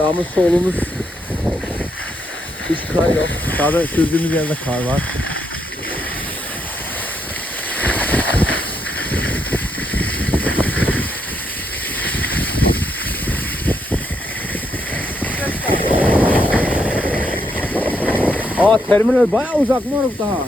Sağımız solumuz hiç kar yok. Sağda sürdüğümüz yerde kar var. Aa terminal bayağı uzak moruk daha.